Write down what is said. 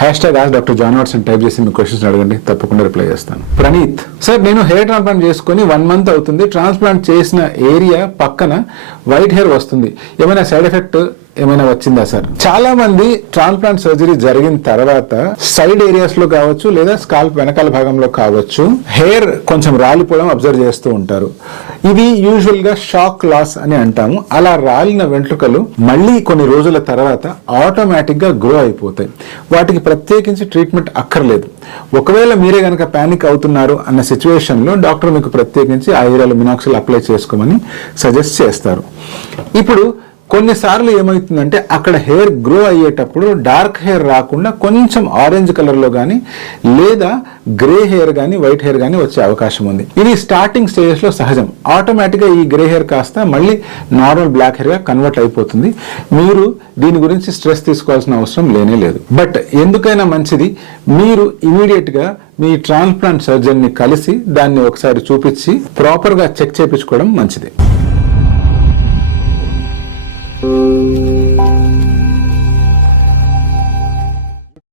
Doctor John Watson type చేసి మీ questions అడగండి, తప్పకుండా రిప్లై చేస్తాను. ప్రణీత్ సార్, నేను హెయిర్ ట్రాన్స్ప్లాంట్ చేసుకుని 1 month అవుతుంది. ట్రాన్స్ప్లాంట్ చేసిన ఏరియా పక్కన వైట్ హెయిర్ వస్తుంది, ఏమైనా సైడ్ ఎఫెక్ట్ ఏమైనా వచ్చిందా సార్? చాలా మంది ట్రాన్స్ప్లాంట్ సర్జరీ జరిగిన తర్వాత సైడ్ ఏరియాస్ లో కావచ్చు లేదా స్కాల్ప్ వెనకాల భాగంలో కావచ్చు హెయిర్ కొంచెం రాలిపోవడం అబ్జర్వ్ చేస్తూ ఉంటారు. ఇది యూజువల్ గా షాక్ లాస్ అని అంటాము. అలా రాలిన వెంట్రుకలు మళ్ళీ కొన్ని రోజుల తర్వాత ఆటోమేటిక్ గా గ్రో అయిపోతాయి. వాటికి ప్రత్యేకించి ట్రీట్మెంట్ అక్కర్లేదు. ఒకవేళ మీరే గనక పానిక్ అవుతున్నారు అన్న సిచ్యువేషన్ లో డాక్టర్ మీకు ప్రత్యేకించి ఆ ఏరియాలో మినాక్సిల్ అప్లై చేసుకోమని సజెస్ట్ చేస్తారు. ఇప్పుడు కొన్నిసార్లు ఏమవుతుందంటే అక్కడ హెయిర్ గ్రో అయ్యేటప్పుడు డార్క్ హెయిర్ రాకుండా కొంచెం ఆరెంజ్ కలర్ లో కానీ లేదా గ్రే హెయిర్ కానీ వైట్ హెయిర్ కానీ వచ్చే అవకాశం ఉంది. ఇది స్టార్టింగ్ స్టేజెస్ లో సహజం. ఆటోమేటిక్ గా ఈ గ్రే హెయిర్ కాస్త మళ్ళీ నార్మల్ బ్లాక్ హెయిర్ గా కన్వర్ట్ అయిపోతుంది. మీరు దీని గురించి స్ట్రెస్ తీసుకోవాల్సిన అవసరం లేనే లేదు. బట్ ఎందుకైనా మంచిది మీరు ఇమీడియట్ గా మీ ట్రాన్స్ప్లాంట్ సర్జన్ ని కలిసి దాన్ని ఒకసారి చూపించి ప్రాపర్ గా చెక్ చేయించుకోవడం మంచిది.